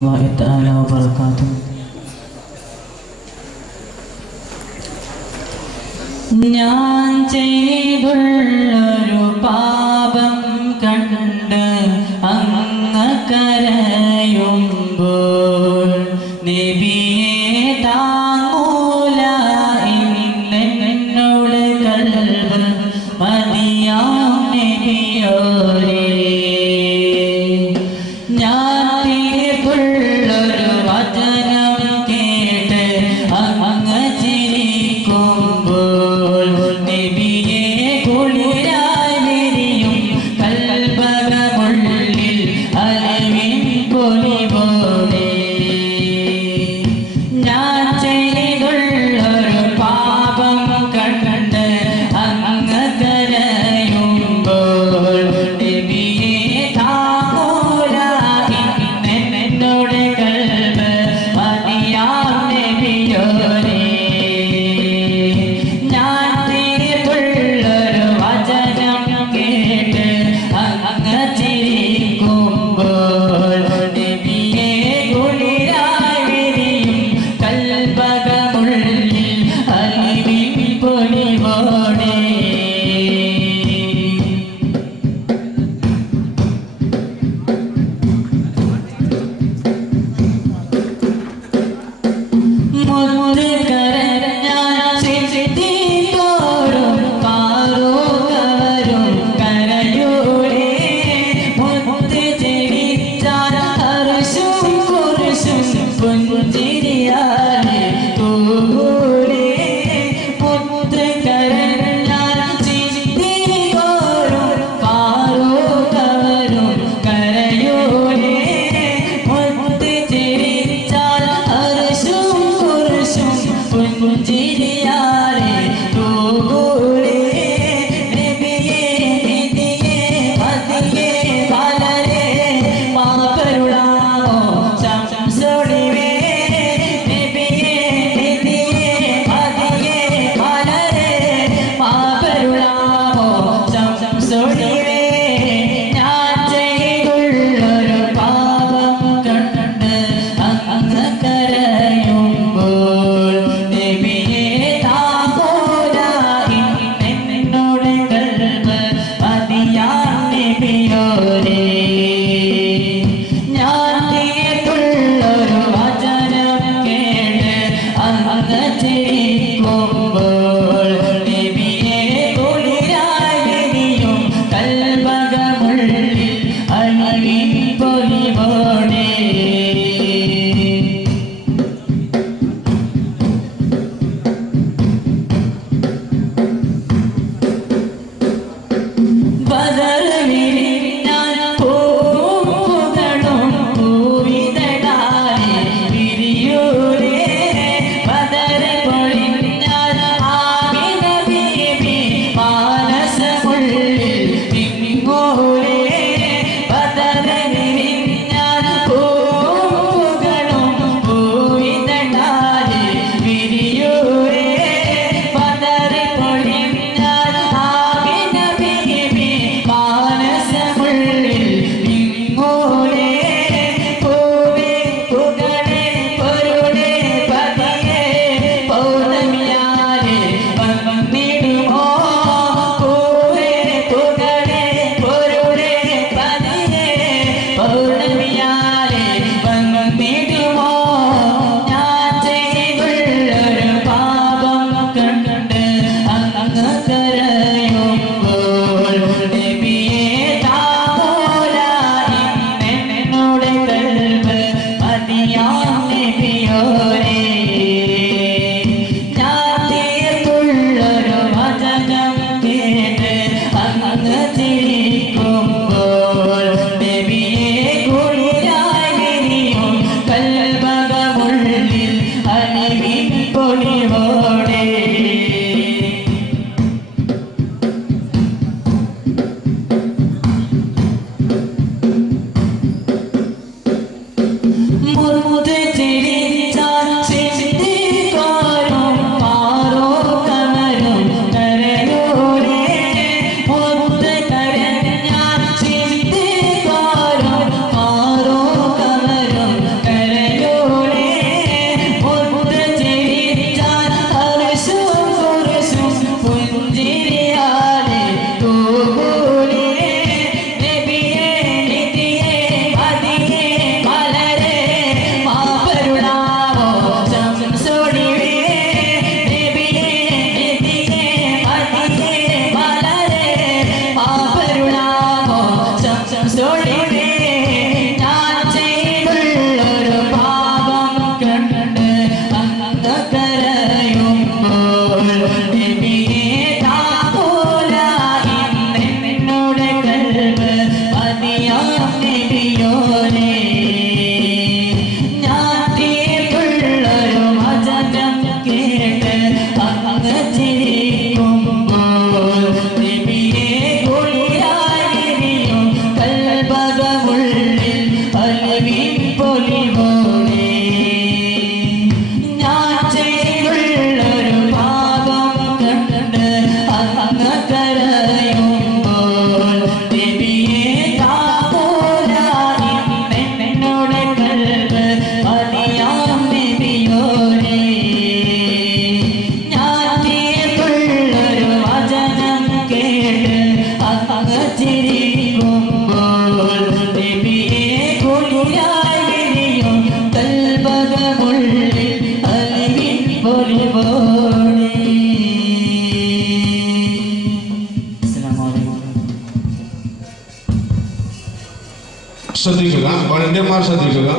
الله تعالى وبركاته ഞാൻ ചെയ്തുള്ളൊരു പാപം ಜವನೇ morning. കുഞ്ഞോനെ ഞാത്തീർക്കുള്ളൊരു വചനം കേട്ട് അങ്ങ് ചിരിക്കുമ്പോൾ നബിയെ കുളിയായിരിയും കൽപകമുള്ളിൽ അലവിൻ പൊലി പോലെ ഞാൻ ചെയ്തുള്ളൊരു പാപം കണ്ട് അങ്ങ് കരയും मार सा दिखेगा